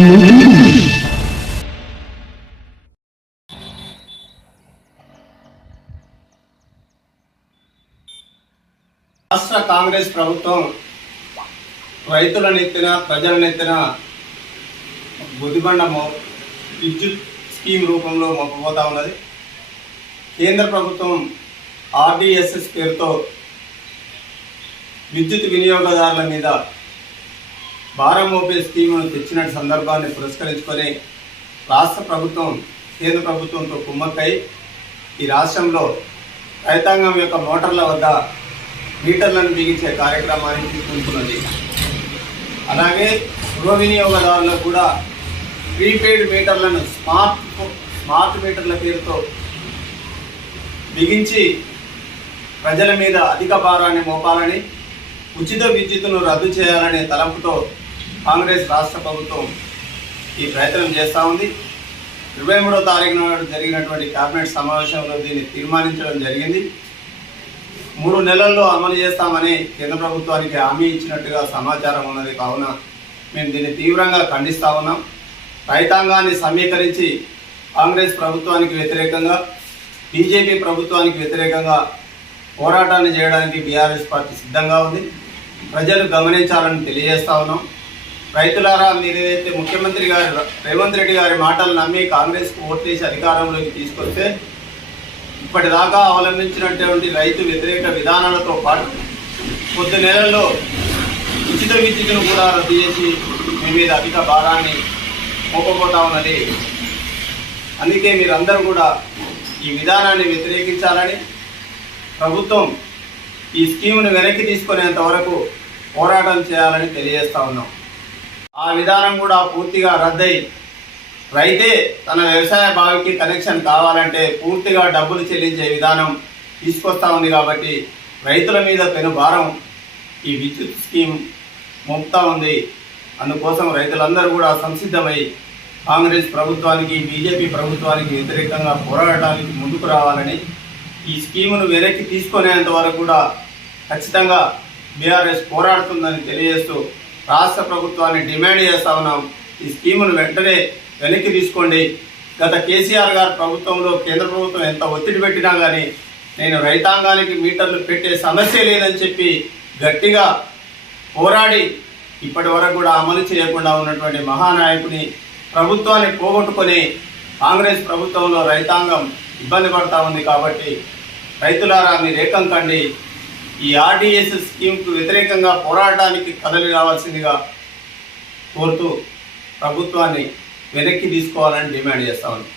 రాష్ట్ర కాంగ్రెస్ ప్రభుత్వం రైతుల నెత్తిన ప్రజల నెత్తిన బుద్ధిబండ విద్యుత్ స్కీమ్ రూపంలో మొప్పబోతా ఉన్నది. కేంద్ర ప్రభుత్వం RDSS పేరుతో విద్యుత్ వినియోగదారుల మీద భారం మోపే స్కీమును తెచ్చిన సందర్భాన్ని పురస్కరించుకొని రాష్ట్ర ప్రభుత్వం కేంద్ర ప్రభుత్వంతో కుమ్మక్కై ఈ రాష్ట్రంలో రైతాంగం యొక్క మోటార్ల వద్ద మీటర్లను బిగించే కార్యక్రమాన్ని తీసుకుంటున్నది. అలాగే గృహ వినియోగదారులకు కూడా ప్రీపెయిడ్ మీటర్లను స్మార్ట్ మీటర్ల పేరుతో బిగించి ప్రజల మీద అధిక భారాన్ని మోపాలని, ఉచిత విద్యుత్తును రద్దు చేయాలనే తలంపుతో కాంగ్రెస్ రాష్ట్ర ప్రభుత్వం ఈ ప్రయత్నం చేస్తూ ఉంది. 23వ తారీఖు నాడు జరిగినటువంటి కేబినెట్ సమావేశంలో దీన్ని తీర్మానించడం జరిగింది. 3 నెలల్లో అమలు చేస్తామని కేంద్ర ప్రభుత్వానికి హామీ ఇచ్చినట్టుగా సమాచారం ఉన్నది. కావున మేము దీన్ని తీవ్రంగా ఖండిస్తూ ఉన్నాం. రైతాంగాన్ని సమీకరించి కాంగ్రెస్ ప్రభుత్వానికి వ్యతిరేకంగా, బీజేపీ ప్రభుత్వానికి వ్యతిరేకంగా పోరాటాన్ని చేయడానికి బీఆర్ఎస్ పార్టీ సిద్ధంగా ఉంది. ప్రజలు గమనించాలని తెలియజేస్తా ఉన్నాం. రైతులారా, మీరేదైతే ముఖ్యమంత్రి గారు రేవంత్ రెడ్డి గారి మాటలు నమ్మి కాంగ్రెస్కు ఓట్లేసి అధికారంలోకి తీసుకొస్తే ఇప్పటిదాకా అవలంబించినటువంటి రైతు వ్యతిరేక విధానాలతో పాటు కొద్ది నెలల్లో ఉచిత విద్యుత్తును కూడా రద్దు చేసి మీ మీద అధిక భారాన్ని మోపబోతా ఉన్నది. అందుకే మీరందరూ కూడా ఈ విధానాన్ని వ్యతిరేకించాలని, ప్రభుత్వం ఈ స్కీమును వెనక్కి తీసుకునేంత వరకు పోరాటం చేయాలని తెలియజేస్తా ఉన్నాం. ఆ విధానం కూడా పూర్తిగా రద్దయి రైతే తన వ్యవసాయ బావికి కనెక్షన్ కావాలంటే పూర్తిగా డబ్బులు చెల్లించే విధానం తీసుకొస్తా ఉంది. కాబట్టి రైతుల మీద పెను భారం ఈ విద్యుత్ స్కీమ్ మోపుతా ఉంది. అందుకోసం రైతులందరూ కూడా సంసిద్ధమై కాంగ్రెస్ ప్రభుత్వానికి, బీజేపీ ప్రభుత్వానికి వ్యతిరేకంగా పోరాడటానికి ముందుకు రావాలని, ఈ స్కీమును వెనక్కి తీసుకునేంత వరకు కూడా ఖచ్చితంగా బీఆర్ఎస్ పోరాడుతుందని తెలియజేస్తూ రాష్ట్ర ప్రభుత్వాన్ని డిమాండ్ చేస్తా ఉన్నాం. ఈ స్కీమును వెంటనే వెనక్కి తీసుకోండి. గత కేసీఆర్ గారి ప్రభుత్వంలో కేంద్ర ప్రభుత్వం ఎంత ఒత్తిడి పెట్టినా కానీ నేను రైతాంగానికి మీటర్లు పెట్టే సమస్య లేదని చెప్పి గట్టిగా పోరాడి ఇప్పటి వరకు కూడా అమలు చేయకుండా ఉన్నటువంటి మహానాయకుని ప్రభుత్వాన్ని పోగొట్టుకొని కాంగ్రెస్ ప్రభుత్వంలో రైతాంగం ఇబ్బంది పడతా ఉంది. కాబట్టి రైతులారా, మీరు ఏకం కండి. ఈ RDSS స్కీమ్కు వ్యతిరేకంగా పోరాటానికి కదలి రావాల్సిందిగా కోరుతూ ప్రభుత్వాన్ని వెనక్కి తీసుకోవాలని డిమాండ్ చేస్తా ఉన్నాం.